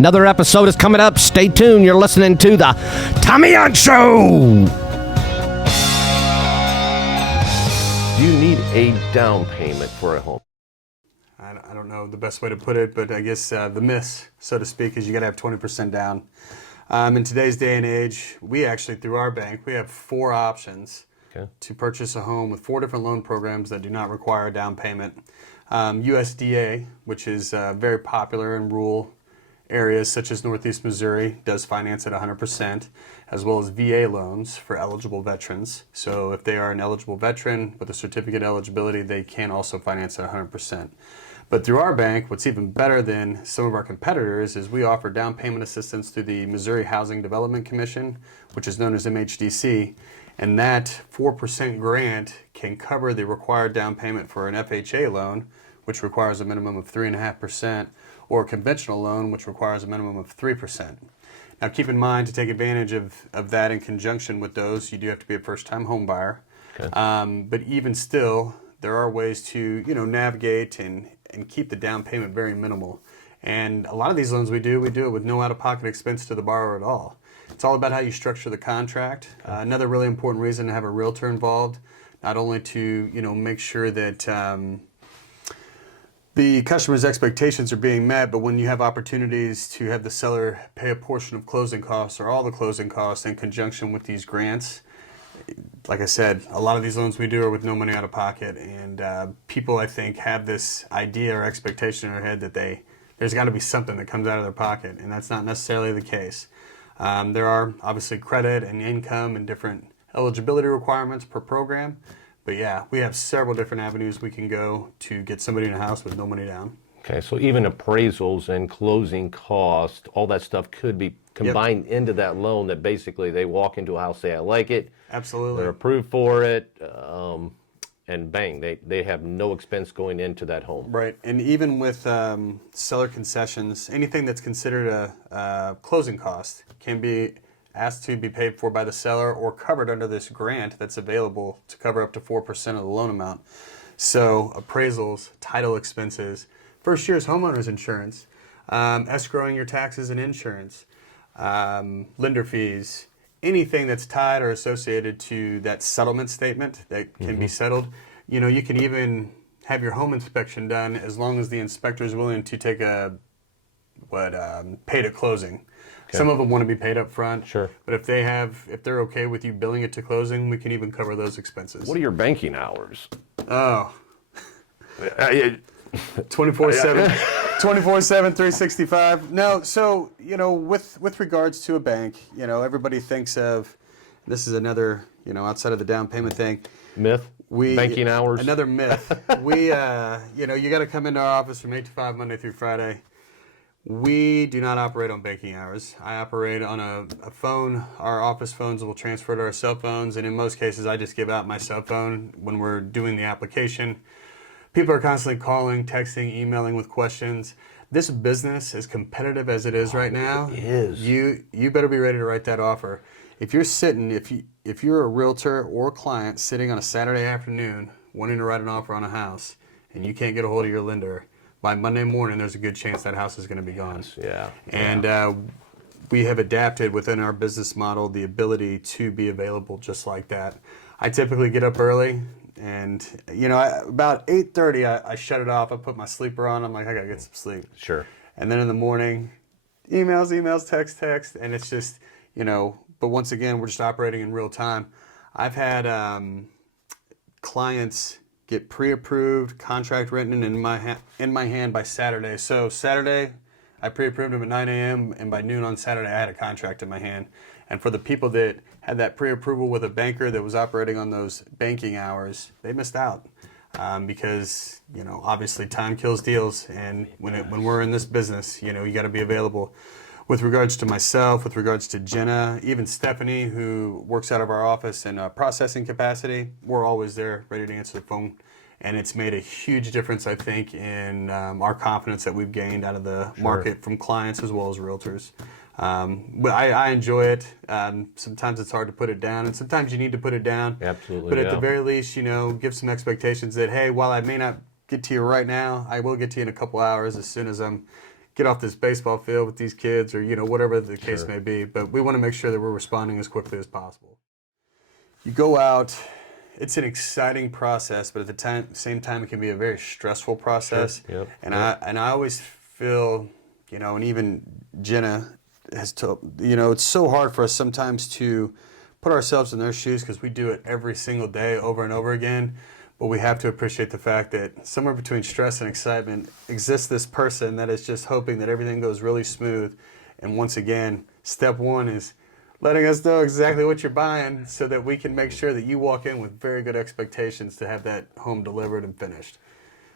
Another episode is coming up. Stay tuned. You're listening to the Tommy Young Show. Do you need a down payment for a home? I don't know the best way to put it, but I guess the myth, so to speak, is you got to have 20% down. In today's day and age, we actually, through our bank, we have 4 options to purchase a home with 4 different loan programs that do not require a down payment. USDA, which is very popular in rural areas such as Northeast Missouri, does finance at 100%, as well as VA loans for eligible veterans. So if they are an eligible veteran with a certificate of eligibility, they can also finance at 100%. But through our bank, what's even better than some of our competitors is we offer down payment assistance through the Missouri Housing Development Commission, which is known as MHDC. And that 4% grant can cover the required down payment for an FHA loan, which requires a minimum of 3.5%, or a conventional loan, which requires a minimum of 3%. Now keep in mind, to take advantage of that in conjunction with those, you do have to be a first-time home buyer. But even still, there are ways to navigate and keep the down payment very minimal. And a lot of these loans we do it with no out-of-pocket expense to the borrower at all. It's all about how you structure the contract. Another really important reason to have a realtor involved, not only to make sure that the customer's expectations are being met, but when you have opportunities to have the seller pay a portion of closing costs or all the closing costs in conjunction with these grants. Like I said, a lot of these loans we do are with no money out of pocket, and people, I think, have this idea or expectation in their head that there's got to be something that comes out of their pocket, and that's not necessarily the case. There are obviously credit and income and different eligibility requirements per program, but yeah, we have several different avenues we can go to get somebody in a house with no money down. Okay, so even appraisals and closing costs, all that stuff could be combined into that loan, that basically they walk into a house, say, I like it. Absolutely. They're approved for it, and bang, they have no expense going into that home. Right, and even with seller concessions, anything that's considered a closing cost can be asked to be paid for by the seller or covered under this grant that's available to cover up to 4% of the loan amount. So appraisals, title expenses, first year's homeowner's insurance, escrowing your taxes and insurance, lender fees, anything that's tied or associated to that settlement statement that can be settled. You can even have your home inspection done as long as the inspector is willing to take paid at closing. Okay. Some of them want to be paid up front. Sure. But if they're okay with you billing it to closing, we can even cover those expenses. What are your banking hours? Oh. 24/7, 365. No, so, with regards to a bank, everybody thinks of, this is another, outside of the down payment thing. Myth? Banking hours? Another myth. We, you got to come into our office from 8 to 5, Monday through Friday. We do not operate on banking hours. I operate on a phone. Our office phones will transfer to our cell phones, and in most cases, I just give out my cell phone when we're doing the application. People are constantly calling, texting, emailing with questions. This business, as competitive as it is right now, it is. You better be ready to write that offer. If you're a realtor or a client sitting on a Saturday afternoon wanting to write an offer on a house and you can't get a hold of your lender, by Monday morning, there's a good chance that house is going to be gone. Yeah. And we have adapted within our business model the ability to be available just like that. I typically get up early, and about 8:30, I shut it off. I put my sleeper on. I'm like, I got to get some sleep. Sure. And then in the morning, emails, text, and it's just, but once again, we're just operating in real time. I've had clients get pre-approved, contract written in my hand by Saturday. So Saturday, I pre-approved them at 9 a.m. and by noon on Saturday, I had a contract in my hand. And for the people that had that pre-approval with a banker that was operating on those banking hours, they missed out because obviously time kills deals, and when we're in this business, you got to be available. With regards to myself, with regards to Jenna, even Stephanie, who works out of our office in a processing capacity, we're always there, ready to answer the phone. And it's made a huge difference, I think, in our confidence that we've gained out of the market from clients as well as realtors. But I enjoy it. Sometimes it's hard to put it down, and sometimes you need to put it down. Absolutely. But at the very least, give some expectations that, hey, while I may not get to you right now, I will get to you in a couple hours as soon as I'm get off this baseball field with these kids, or whatever the case may be. But we want to make sure that we're responding as quickly as possible. You go out. It's an exciting process, but at the same time, it can be a very stressful process. Yep. And I always feel, and even Jenna has told, it's so hard for us sometimes to put ourselves in their shoes because we do it every single day over and over again. But we have to appreciate the fact that somewhere between stress and excitement exists this person that is just hoping that everything goes really smooth. And once again, step one is letting us know exactly what you're buying so that we can make sure that you walk in with very good expectations to have that home delivered and finished.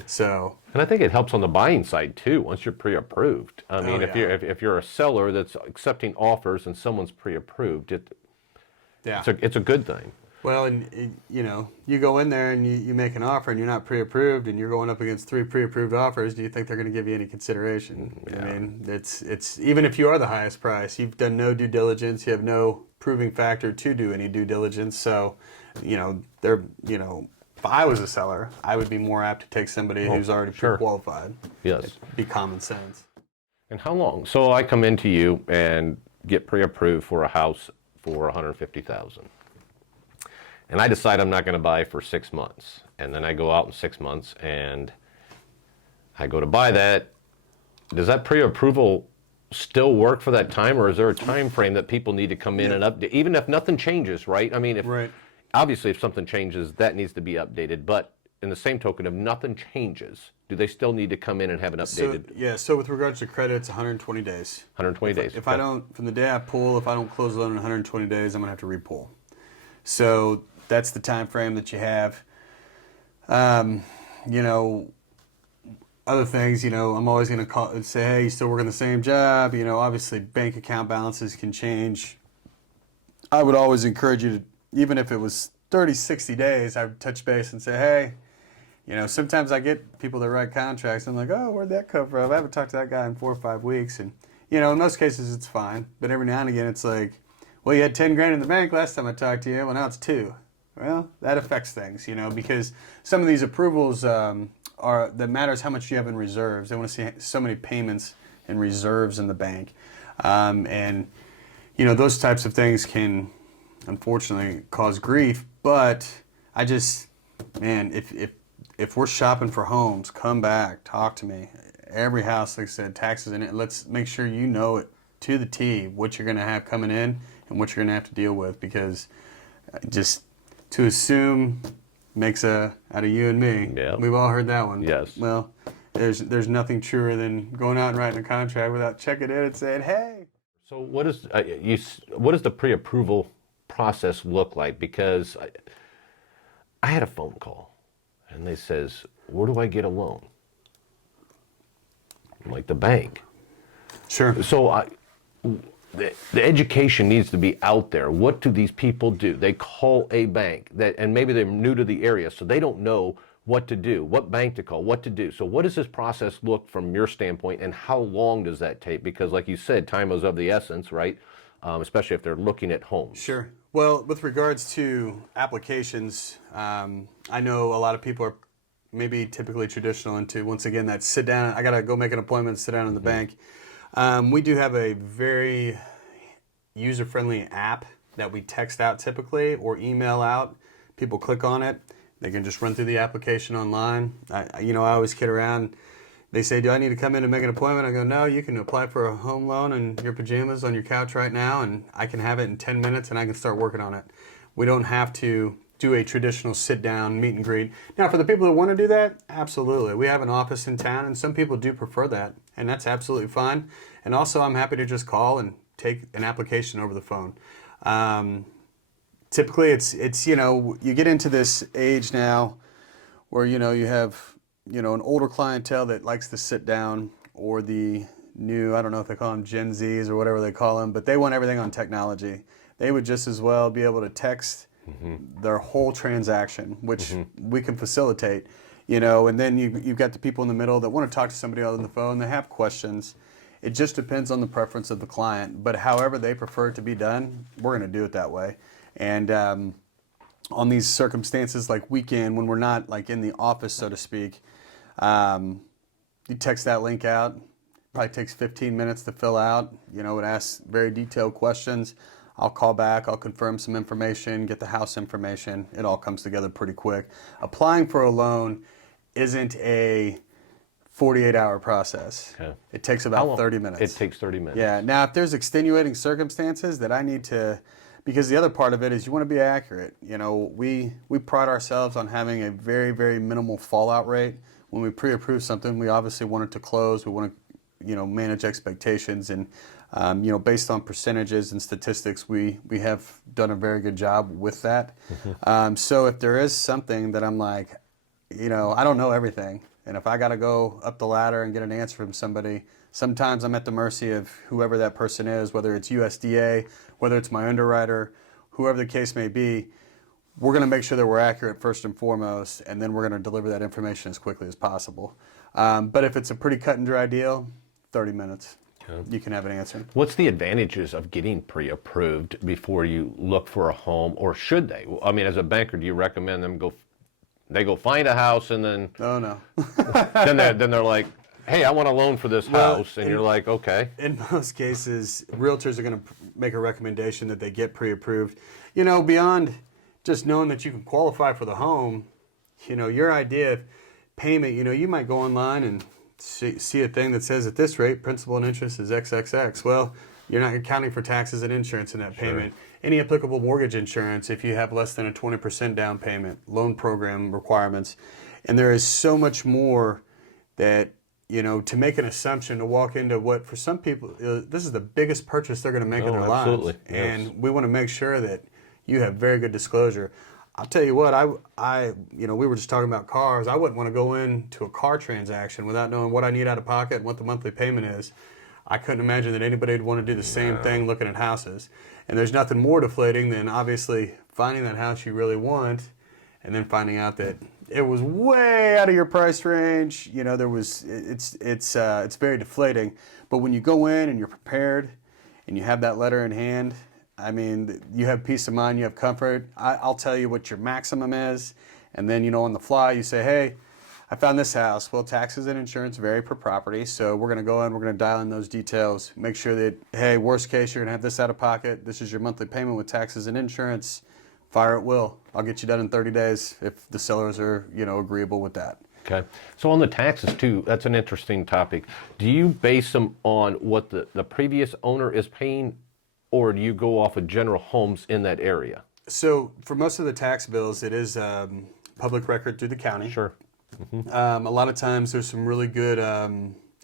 So, and I think it helps on the buying side too. Once you're pre-approved, I mean, if you're a seller that's accepting offers and someone's pre-approved, it's a good thing. Well, and you go in there and you make an offer and you're not pre-approved and you're going up against 3 pre-approved offers. Do you think they're going to give you any consideration? Yeah. I mean, it's even if you are the highest price, you've done no due diligence. You have no proving factor to do any due diligence. So, if I was a seller, I would be more apt to take somebody who's already pre-qualified. Yes, it'd be common sense. And how long? So I come into you and get pre-approved for a house for $150,000. And I decide I'm not going to buy for 6 months. And then I go out in 6 months and I go to buy that. Does that pre-approval still work for that time, or is there a time frame that people need to come in and update, even if nothing changes, right? I mean, obviously if something changes, that needs to be updated. But in the same token, if nothing changes, do they still need to come in and have an updated? So with regards to credit, it's 120 days. 120 days. If I don't, from the day I pull, if I don't close the loan in 120 days, I'm going to have to re-pull. So that's the time frame that you have. Other things, I'm always going to call and say, hey, you still working the same job? Obviously bank account balances can change. I would always encourage you to, even if it was 30, 60 days, I would touch base and say, hey, sometimes I get people that write contracts. I'm like, oh, where'd that come from? I haven't talked to that guy in 4 or 5 weeks. And, in most cases it's fine. But every now and again it's like, well, you had 10 grand in the bank last time I talked to you. Well, now it's 2. Well, that affects things, because some of these approvals that matters how much you have in reserves. They want to see so many payments and reserves in the bank. And those types of things can unfortunately cause grief. But I just, man, if we're shopping for homes, come back, talk to me. Every house, like I said, taxes in it. Let's make sure you know it to the T what you're going to have coming in and what you're going to have to deal with, because just to assume makes out of you and me. Yeah. We've all heard that one. Yes. Well, there's nothing truer than going out and writing a contract without checking it and saying, hey. So what does the pre-approval process look like? Because I had a phone call and they says, where do I get a loan? I'm like, the bank. Sure. So the education needs to be out there. What do these people do? They call a bank and maybe they're new to the area, so they don't know what to do, what bank to call, what to do. So what does this process look from your standpoint, and how long does that take? Because like you said, time is of the essence, right? Especially if they're looking at homes. Sure. Well, with regards to applications, I know a lot of people are maybe typically traditional into, once again, that sit down, I got to go make an appointment, sit down in the bank. We do have a very user-friendly app that we text out typically or email out. People click on it. They can just run through the application online. I always kid around. They say, do I need to come in and make an appointment? I go, no, you can apply for a home loan in your pajamas on your couch right now, and I can have it in 10 minutes and I can start working on it. We don't have to do a traditional sit-down meet and greet. Now, for the people that want to do that, absolutely. We have an office in town, and some people do prefer that, and that's absolutely fine. And also, I'm happy to just call and take an application over the phone. Typically, it's you get into this age now where, you have, an older clientele that likes to sit down, or the new, I don't know if they call them Gen Zs or whatever they call them, but they want everything on technology. They would just as well be able to text their whole transaction, which we can facilitate, and then you've got the people in the middle that want to talk to somebody else on the phone. They have questions. It just depends on the preference of the client, but however they prefer it to be done, we're going to do it that way. And on these circumstances like weekend, when we're not like in the office, so to speak, you text that link out, Probably takes 15 minutes to fill out. It asks very detailed questions. I'll call back, I'll confirm some information, get the house information. It all comes together pretty quick. Applying for a loan isn't a 48-hour process. Okay. It takes about 30 minutes. It takes 30 minutes. Yeah. Now, if there's extenuating circumstances that I need to, because the other part of it is you want to be accurate. We pride ourselves on having a very, very minimal fallout rate. When we pre-approve something, we obviously want it to close. We want to, manage expectations, and based on percentages and statistics, we have done a very good job with that. So if there is something that I'm like, I don't know everything, and if I got to go up the ladder and get an answer from somebody, sometimes I'm at the mercy of whoever that person is, whether it's USDA, whether it's my underwriter, whoever the case may be. We're going to make sure that we're accurate first and foremost, and then we're going to deliver that information as quickly as possible. But if it's a pretty cut and dry deal, 30 minutes. Okay. You can have an answer. What's the advantages of getting pre-approved before you look for a home, or should they? I mean, as a banker, do you recommend them go find a house and then? Oh no. then they're like, hey, I want a loan for this house, and you're like, okay. In most cases, realtors are going to make a recommendation that they get pre-approved. Beyond just knowing that you can qualify for the home, your idea of payment, you might go online and see a thing that says at this rate, principal and interest is XXX. Well, you're not accounting for taxes and insurance in that payment. Sure. Any applicable mortgage insurance if you have less than a 20% down payment, loan program requirements. And there is so much more that, to make an assumption, to walk into what for some people, this is the biggest purchase they're going to make in their absolutely. lives. Yes. And we want to make sure that you have very good disclosure. I'll tell you what, we were just talking about cars. I wouldn't want to go into a car transaction without knowing what I need out of pocket and what the monthly payment is. I couldn't imagine that anybody would want to do the same thing looking at houses. And there's nothing more deflating than obviously finding that house you really want and then finding out that it was way out of your price range. It's very deflating. But when you go in and you're prepared and you have that letter in hand, I mean, you have peace of mind, you have comfort. I'll tell you what your maximum is, and then, on the fly, you say, hey, I found this house. Well, taxes and insurance vary per property, so we're going to go in, we're going to dial in those details, make sure that, hey, worst case, you're going to have this out of pocket. This is your monthly payment with taxes and insurance. Fire at will. I'll get you done in 30 days if the sellers are, agreeable with that. Okay. So on the taxes too, that's an interesting topic. Do you base them on what the previous owner is paying, or do you go off of general homes in that area? So for most of the tax bills, it is public record through the county. Sure. A lot of times there's some really good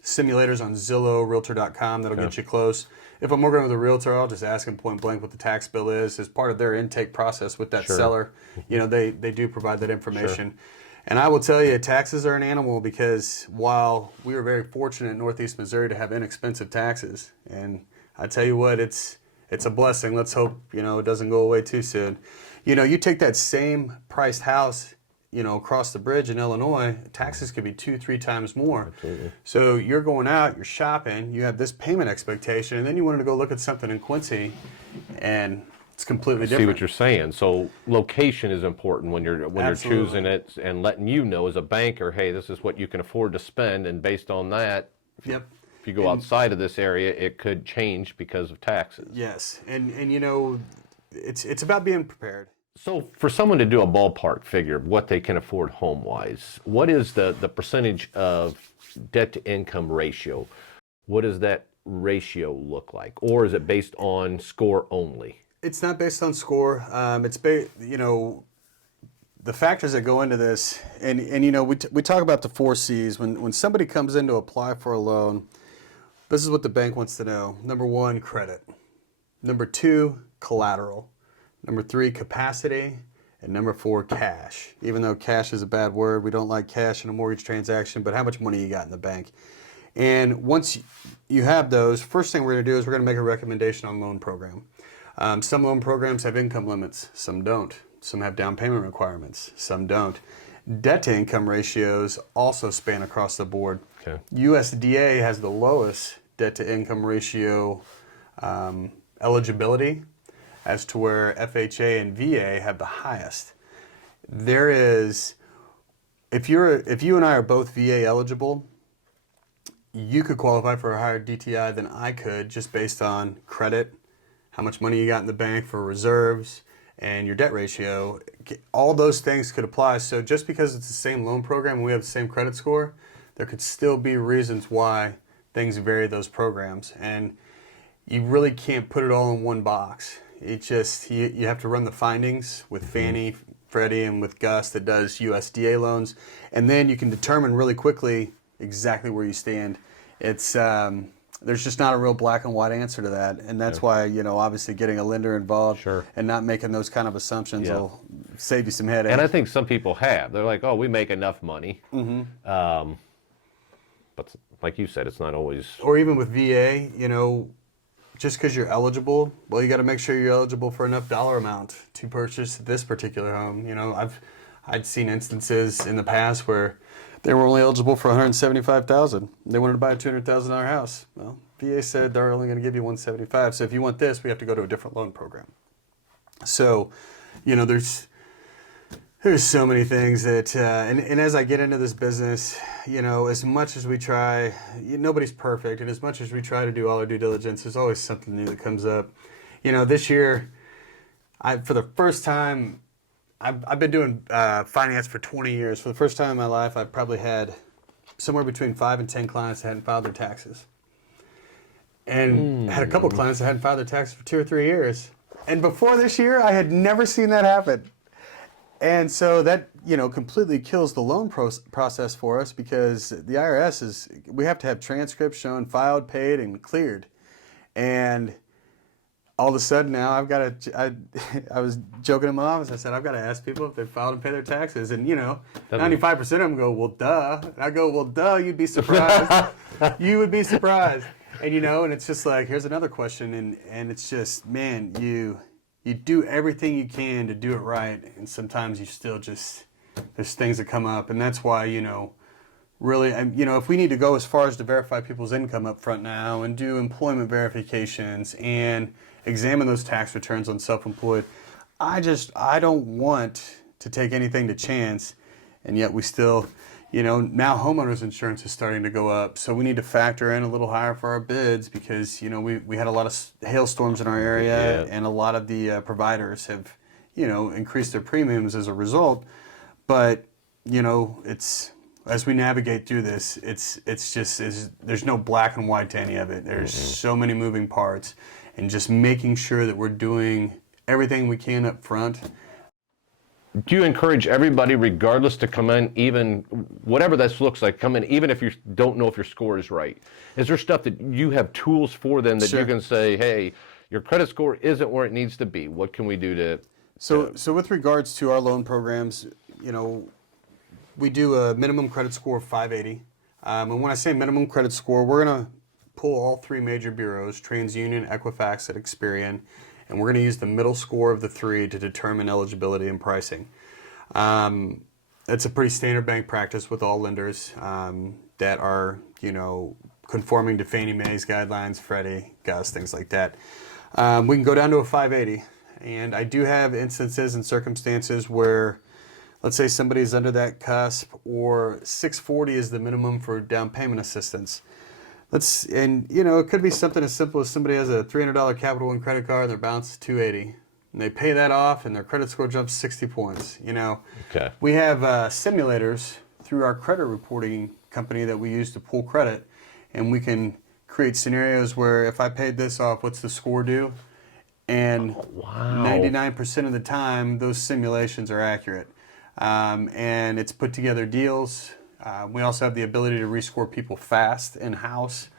simulators on Zillow, Realtor.com that'll get you close. If I'm working with a realtor, I'll just ask them point blank what the tax bill is as part of their intake process with that seller. They do provide that information. Sure. And I will tell you, taxes are an animal, because while we were very fortunate in Northeast Missouri to have inexpensive taxes, and I tell you what, it's a blessing. Let's hope, it doesn't go away too soon. You take that same priced house, across the bridge in Illinois, taxes could be 2-3 times more. Absolutely. So you're going out, you're shopping, you have this payment expectation, and then you wanted to go look at something in Quincy, and it's completely different. See what you're saying. So location is important when you're choosing it, and letting you know as a banker, hey, this is what you can afford to spend, and based on that, yep. If you go outside of this area, it could change because of taxes. Yes, and it's about being prepared. So for someone to do a ballpark figure of what they can afford home-wise, what is the percentage of debt-to-income ratio? What does that ratio look like? Or is it based on score only? It's not based on score. It's the factors that go into this, and we talk about the 4 C's. When somebody comes in to apply for a loan, this is what the bank wants to know. Number 1, credit. Number 2, collateral. Number 3, capacity. And number 4, cash. Even though cash is a bad word, we don't like cash in a mortgage transaction, but how much money you got in the bank. And once you have those, first thing we're going to do is we're going to make a recommendation on loan program. Some loan programs have income limits, some don't. Some have down payment requirements, some don't. Debt to income ratios also span across the board. Okay. USDA has the lowest debt to income ratio eligibility, as to where FHA and VA have the highest. There is, if you and I are both VA eligible, you could qualify for a higher DTI than I could just based on credit, how much money you got in the bank for reserves, and your debt ratio. All those things could apply. So just because it's the same loan program and we have the same credit score, there could still be reasons why things vary those programs. And you really can't put it all in one box. It just, you have to run the findings with Fannie, Freddie, and with Gus that does USDA loans. And then you can determine really quickly exactly where you stand. It's there's just not a real black and white answer to that, and that's why obviously getting a lender involved and not making those kind of assumptions will save you some headache. And I think some people have. They're like, oh, we make enough money, but like you said, it's not always. Or even with VA, just because you're eligible, well, you got to make sure you're eligible for enough dollar amount to purchase this particular home. I'd seen instances in the past where they were only eligible for $175,000. They wanted to buy a $200,000 house. Well, VA said they're only going to give you $175,000. So if you want this, we have to go to a different loan program. So, there's so many things that, and as I get into this business, as much as we try, nobody's perfect, and as much as we try to do all our due diligence, there's always something new that comes up. This year, for the first time, I've been doing finance for 20 years. For the first time in my life, I've probably had somewhere between 5 and 10 clients that hadn't filed their taxes. And had a couple clients that hadn't filed their taxes for 2 or 3 years. And before this year, I had never seen that happen. And so that, completely kills the loan process for us, because the IRS we have to have transcripts showing filed, paid, and cleared. And all of a sudden now I was joking in my office. I said, I've got to ask people if they filed and paid their taxes. And, 95% of them go, well, duh. And I go, well, duh, you'd be surprised. You would be surprised. And, and it's just like, here's another question. And it's just, man, you do everything you can to do it right. And sometimes you still there's things that come up. And that's why, really, if we need to go as far as to verify people's income up front now and do employment verifications and examine those tax returns on self-employed, I don't want to take anything to chance. And yet we still, now homeowners insurance is starting to go up. So we need to factor in a little higher for our bids, because, we had a lot of hailstorms in our area, and a lot of the providers have, increased their premiums as a result. But, it's, as we navigate through this, there's no black and white to any of it. There's so many moving parts, and just making sure that we're doing everything we can up front. Do you encourage everybody, regardless, to come in, even whatever this looks like, come in, even if you don't know if your score is right? Is there stuff that you have tools for them that you can say, hey, your credit score isn't where it needs to be. What can we do to... So with regards to our loan programs, we do a minimum credit score of 580. And when I say minimum credit score, we're going to pull all 3 major bureaus, TransUnion, Equifax, and Experian, and we're going to use the middle score of the 3 to determine eligibility and pricing. It's a pretty standard bank practice with all lenders that are, conforming to Fannie Mae's guidelines, Freddie, Gus, things like that. We can go down to a 580, and I do have instances and circumstances where, let's say somebody's under that cusp, or 640 is the minimum for down payment assistance. It could be something as simple as somebody has a $300 Capital One credit card, and their balance is 280. And they pay that off, and their credit score jumps 60 points. Okay. We have simulators through our credit reporting company that we use to pull credit, and we can create scenarios where if I paid this off, what's the score do? And 99% of the time, those simulations are accurate. And it's put together deals. We also have the ability to rescore people fast in-house.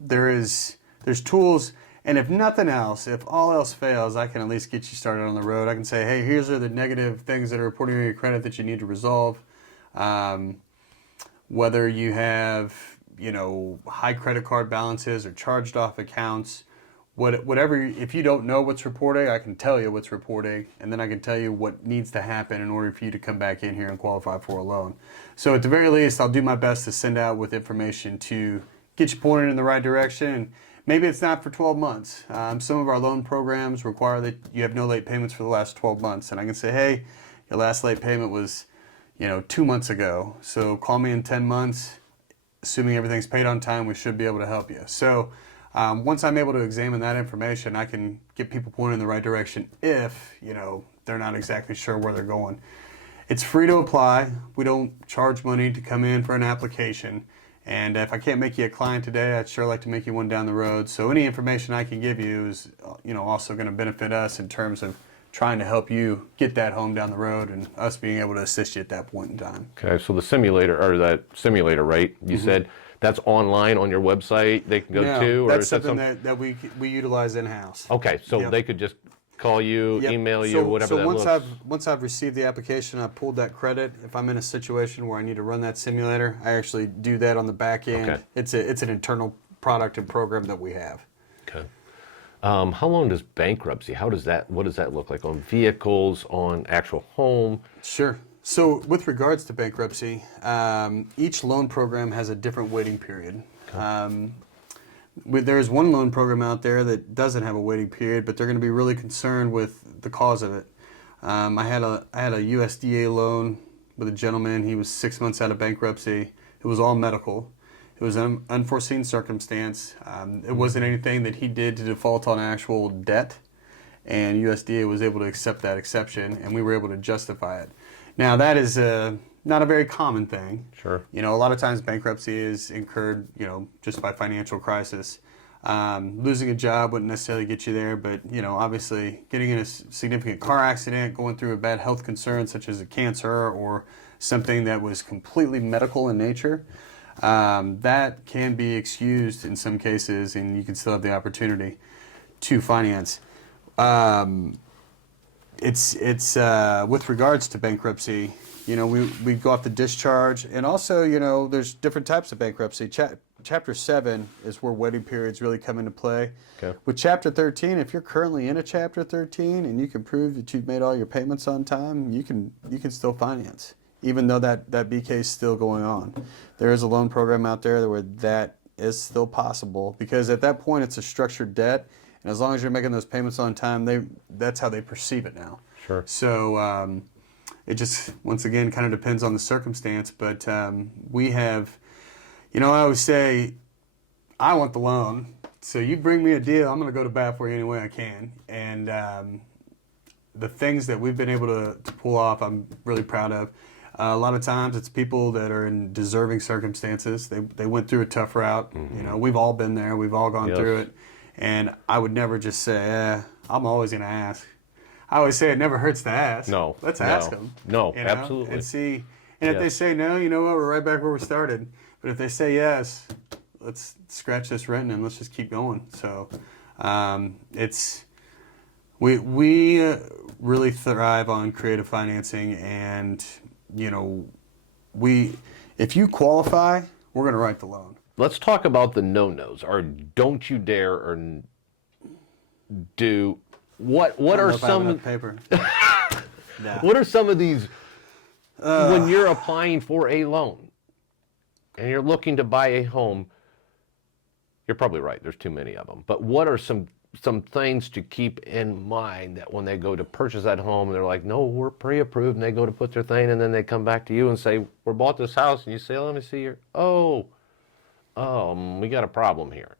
There's tools, and if nothing else, if all else fails, I can at least get you started on the road. I can say, hey, here's are the negative things that are reporting on your credit that you need to resolve. Whether you have, high credit card balances or charged off accounts, whatever, if you don't know what's reporting, I can tell you what's reporting, and then I can tell you what needs to happen in order for you to come back in here and qualify for a loan. So at the very least, I'll do my best to send out with information to get you pointed in the right direction. Maybe it's not for 12 months. Some of our loan programs require that you have no late payments for the last 12 months. And I can say, hey, your last late payment was, 2 months ago. So call me in 10 months. assuming everything's paid on time, we should be able to help you. So once I'm able to examine that information, I can get people pointed in the right direction if, they're not exactly sure where they're going. It's free to apply. We don't charge money to come in for an application. And if I can't make you a client today, I'd sure like to make you one down the road. So any information I can give you is, also going to benefit us in terms of trying to help you get that home down the road and us being able to assist you at that point in time. Okay, so that simulator, right? You said that's online on your website they can go to? Or That's is that something that we utilize in-house. Okay, so Yep. they could just call you, Yep. email you, whatever that looks. Once I've received the application, I pulled that credit. If I'm in a situation where I need to run that simulator, I actually do that on the back end. Okay. It's an internal product and program that we have. Okay. How long does bankruptcy, what does that look like on vehicles, on actual home? Sure. So with regards to bankruptcy, each loan program has a different waiting period. There's one loan program out there that doesn't have a waiting period, but they're going to be really concerned with the cause of it. I had a USDA loan with a gentleman. He was 6 months out of bankruptcy. It was all medical. It was an unforeseen circumstance. It wasn't anything that he did to default on actual debt, and USDA was able to accept that exception, and we were able to justify it. Now, that is not a very common thing. Sure. A lot of times bankruptcy is incurred, just by financial crisis. Losing a job wouldn't necessarily get you there, but, obviously getting in a significant car accident, going through a bad health concern such as a cancer or something that was completely medical in nature, that can be excused in some cases, and you can still have the opportunity to finance. It's with regards to bankruptcy, we go off the discharge, and also, there's different types of bankruptcy. Chapter 7 is where waiting periods really come into play. Okay. With Chapter 13, if you're currently in a Chapter 13 and you can prove that you've made all your payments on time, you can still finance, even though that BK is still going on. There is a loan program out there where that is still possible, because at that point it's a structured debt, and as long as you're making those payments on time, that's how they perceive it now. Sure. So it just, once again, kind of depends on the circumstance, but we have, I always say, I want the loan, so you bring me a deal, I'm going to go to bat for you any way I can. And the things that we've been able to pull off, I'm really proud of. A lot of times it's people that are in deserving circumstances. They went through a tough route. We've all been there. We've all gone through it. And I would never just say, I'm always going to ask. I always say it never hurts to ask. No. Let's ask them. No, absolutely. And see. And if they say no, you know what? We're right back where we started. But if they say yes, let's scratch this rent and let's just keep going. So we really thrive on creative financing, and if you qualify, we're going to write the loan. Let's talk about the no-nos, or don't you dare, or do. What are some paper? No. What are some of these when you're applying for a loan and you're looking to buy a home? You're probably right. There's too many of them. But what are some things to keep in mind that when they go to purchase that home, they're like, no, we're pre-approved, and they go to put their thing, and then they come back to you and say, we bought this house, and you say, let me see your, we got a problem here.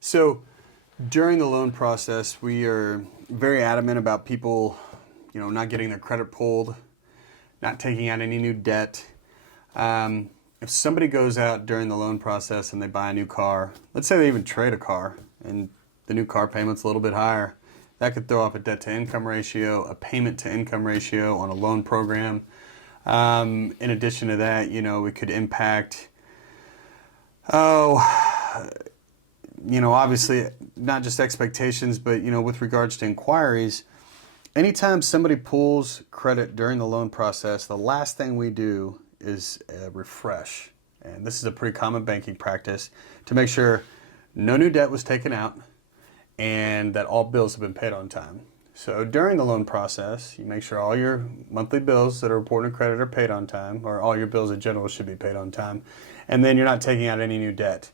So during the loan process, we are very adamant about people, not getting their credit pulled, not taking out any new debt. If somebody goes out during the loan process and they buy a new car, let's say they even trade a car, and the new car payment's a little bit higher, that could throw off a debt-to-income ratio, a payment-to-income ratio on a loan program. In addition to that, it could impact, obviously not just expectations, but, with regards to inquiries. Anytime somebody pulls credit during the loan process, the last thing we do is refresh. And this is a pretty common banking practice to make sure no new debt was taken out and that all bills have been paid on time. So during the loan process, you make sure all your monthly bills that are reported to credit are paid on time, or all your bills in general should be paid on time. And then you're not taking out any new debt.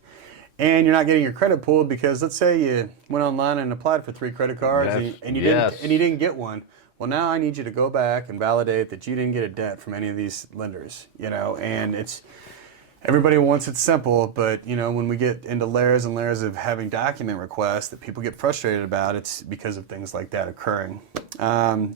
And you're not getting your credit pulled because, let's say you went online and applied for 3 credit cards, and you didn't get one. Well, now I need you to go back and validate that you didn't get a debt from any of these lenders, and Everybody wants it simple, but when we get into layers and layers of having document requests that people get frustrated about, it's because of things like that occurring.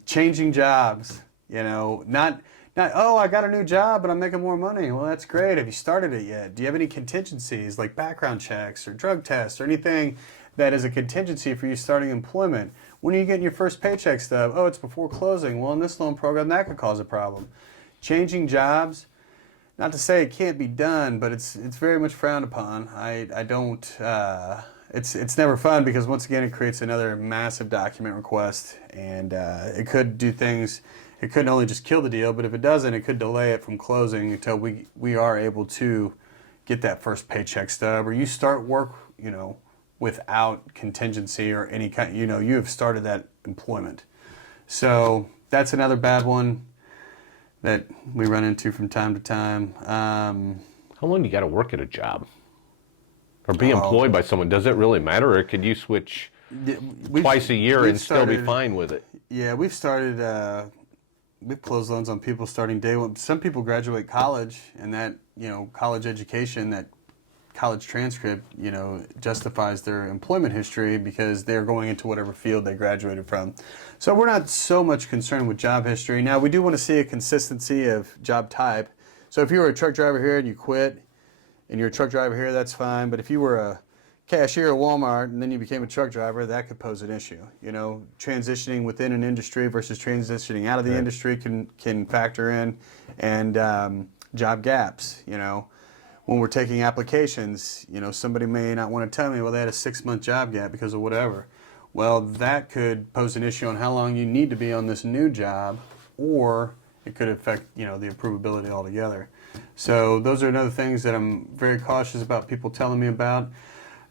Changing jobs, not oh, I got a new job but I'm making more money. Well, that's great. Have you started it yet? Do you have any contingencies like background checks or drug tests or anything that is a contingency for you starting employment? When are you getting your first paycheck stub? Oh, it's before closing. Well, in this loan program, that could cause a problem. Changing jobs, not to say it can't be done, but it's very much frowned upon. I don't. It's never fun because once again it creates another massive document request, and it could do things. It couldn't only just kill the deal, but if it doesn't, it could delay it from closing until we are able to get that first paycheck stub, or you start work without contingency or any kind. You have started that employment. So that's another bad one that we run into from time to time. How long do you got to work at a job? Or be employed by someone? Does it really matter, or could you switch twice a year and still be fine with it? Yeah, we've closed loans on people starting day one. Some people graduate college, and that college education, that college transcript, justifies their employment history because they're going into whatever field they graduated from. So we're not so much concerned with job history. Now, we do want to see a consistency of job type. So if you were a truck driver here and you quit, and you're a truck driver here, that's fine. But if you were a cashier at Walmart and then you became a truck driver, that could pose an issue. Transitioning within an industry versus transitioning out of the industry can factor in, and job gaps. When we're taking applications, somebody may not want to tell me, well, they had a 6-month job gap because of whatever. Well, that could pose an issue on how long you need to be on this new job, or it could affect, the approvability altogether. So those are another things that I'm very cautious about people telling me about.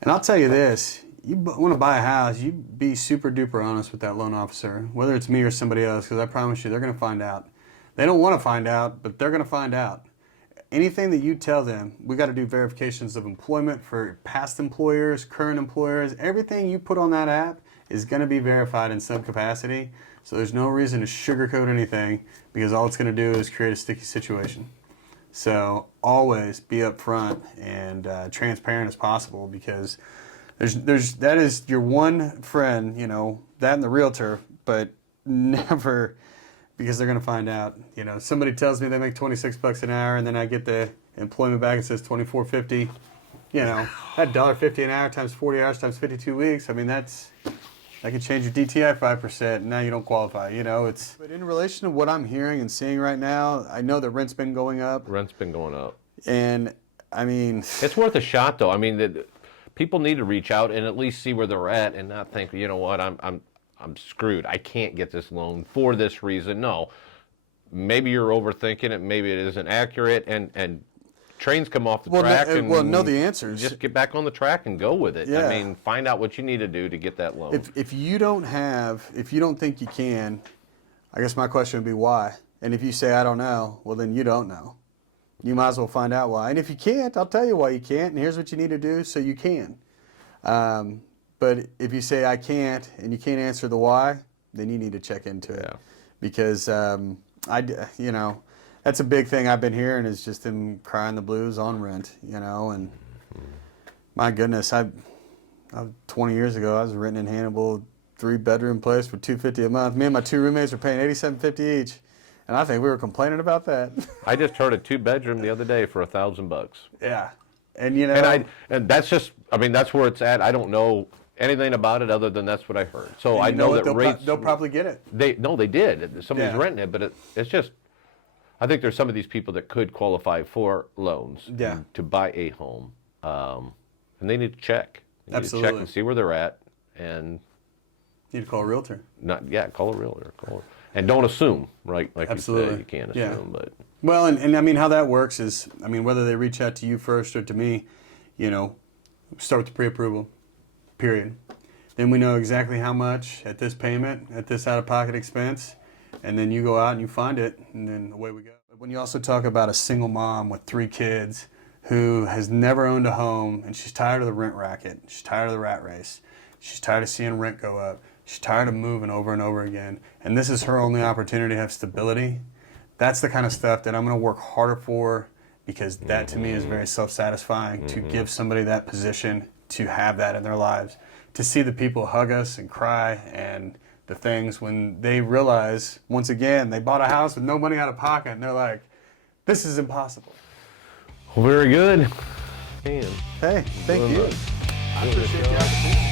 And I'll tell you this, you want to buy a house, you be super duper honest with that loan officer, whether it's me or somebody else, because I promise you they're going to find out. They don't want to find out, but they're going to find out. Anything that you tell them, we got to do verifications of employment for past employers, current employers. Everything you put on that app is going to be verified in some capacity. So there's no reason to sugarcoat anything, because all it's going to do is create a sticky situation. So always be upfront and transparent as possible, because that is your one friend, that and the realtor, but never, because they're going to find out. Somebody tells me they make $26 an hour, and then I get the employment back and says $24.50. That $1.50 an hour times 40 hours times 52 weeks. I mean, that could change your DTI 5%, and now you don't qualify. But in relation to what I'm hearing and seeing right now, I know that rent's been going up. Rent's been going up. And, I mean... It's worth a shot, though. I mean, people need to reach out and at least see where they're at and not think, you know what, I'm screwed. I can't get this loan for this reason. No. Maybe you're overthinking it. Maybe it isn't accurate. And trains come off the track. Know the answers. Just get back on the track and go with it. Yeah. I mean, find out what you need to do to get that loan. If you don't think you can, I guess my question would be why. And if you say, I don't know, well, then you don't know. You might as well find out why. And if you can't, I'll tell you why you can't, and here's what you need to do so you can. But if you say, I can't, and you can't answer the why, then you need to check into it. Yeah. Because, that's a big thing I've been hearing, is just them crying the blues on rent, and my goodness, 20 years ago, I was renting in Hannibal, 3-bedroom place for $250 a month. Me and my 2 roommates were paying $87.50 each, and I think we were complaining about that. I just heard a 2-bedroom the other day for $1,000. Yeah, and and that's just, I mean, that's where it's at. I don't know anything about it other than that's what I heard. So I know that rates. They'll probably get it. They did. Somebody's renting it, but it's just. I think there's some of these people that could qualify for loans to buy a home, and they need to check. They need to check and see where they're at, and you need to call a realtor. Call a realtor. And don't assume, right? Like Absolutely. you say, you can't assume, but. Well, and I mean, how that works is, I mean, whether they reach out to you first or to me, start with the pre-approval, period. Then we know exactly how much at this payment, at this out-of-pocket expense, and then you go out and you find it, and then away we go. But when you also talk about a single mom with 3 kids who has never owned a home, and she's tired of the rent racket, she's tired of the rat race, she's tired of seeing rent go up, she's tired of moving over and over again, and this is her only opportunity to have stability, that's the kind of stuff that I'm going to work harder for because that to me is very self-satisfying to give somebody that position, to have that in their lives, to see the people hug us and cry and the things when they realize, once again, they bought a house with no money out of pocket and they're like, this is impossible. Well, very good. Hey, thank you. I appreciate the opportunity.